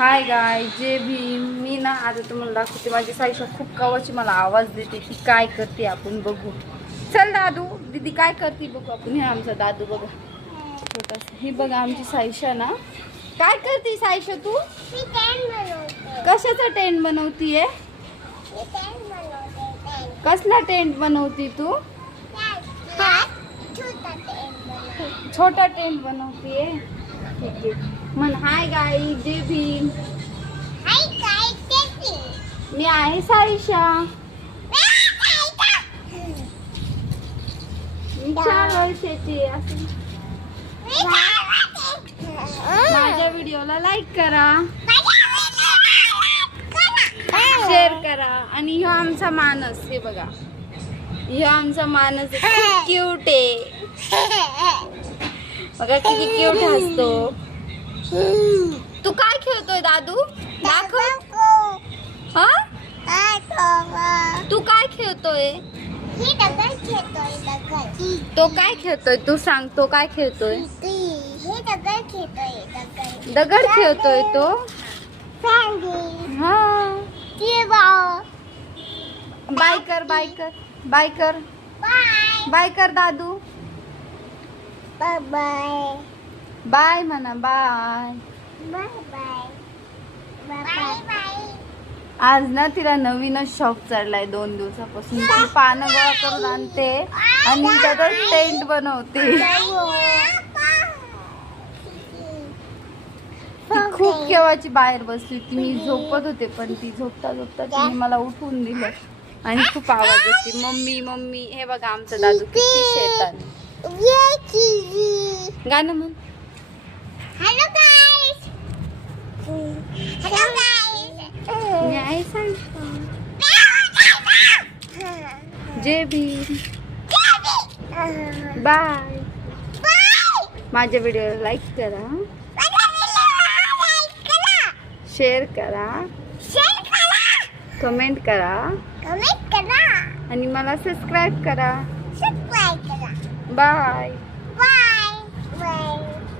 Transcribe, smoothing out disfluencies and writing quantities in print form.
हाय गाय जय भीम. मी ना आता तुम्हाला दाखवते माझी साईशा खूप कवाची मला आवाज देते की काय करते आपण बघू. चल दादू दीदी काय करते बघू आपण. हे आमचा दादू बघा छोटासा. ही बघा आमची साईशा ना काय करते. साईशा तू कशाचा टेंट बनवतीये. कसला टेंट बनवती तू. छोटा टेंट बनवतीये. ठीक आहे म्हण हाय गाय जय भीम. मी आहे साईशा. 4 वर्षाची आहे. माझ्या व्हिडिओला लाईक करा, शेअर करा. आणि ह्यो आमचा मानस. हे बघा ह्यो आमचा मानस खूप क्यूट आहे बघा किती क्यूट हसतो. तू काय खेळतोय दादू दाखव. हा तू काय खेळतोय. तो काय खेळतोय तू सांग. तो काय खेळतोय. दगड खेळतोय तो. हा बाय कर बाय कर बाय कर बाय कर दादू. बाय बाय बाय म्हणा बाय. Bye bye bye. आज ना तिला नवीनच शॉक चढलाय 2 दिवसापासून. ती पानं गोळा करून आणते आणि त्याचा टेंट बनवते. ती खूप केव्हाची बाहेर बसली होती. मी झोपत होते पण ती झोपता झोपता तिने मला उठवून दिलं आणि खूप आवाज येते मम्मी मम्मी. हे बघा आमचं दादू किती शैतान. गाणं म्हण. हॅलो गाईस. हॅलो गाईस. मी आहे सांग. जय भीम. बाय. माझ्या व्हिडिओला लाईक करा, शेअर करा, कमेंट करा आणि मला सबस्क्राईब करा. बाय.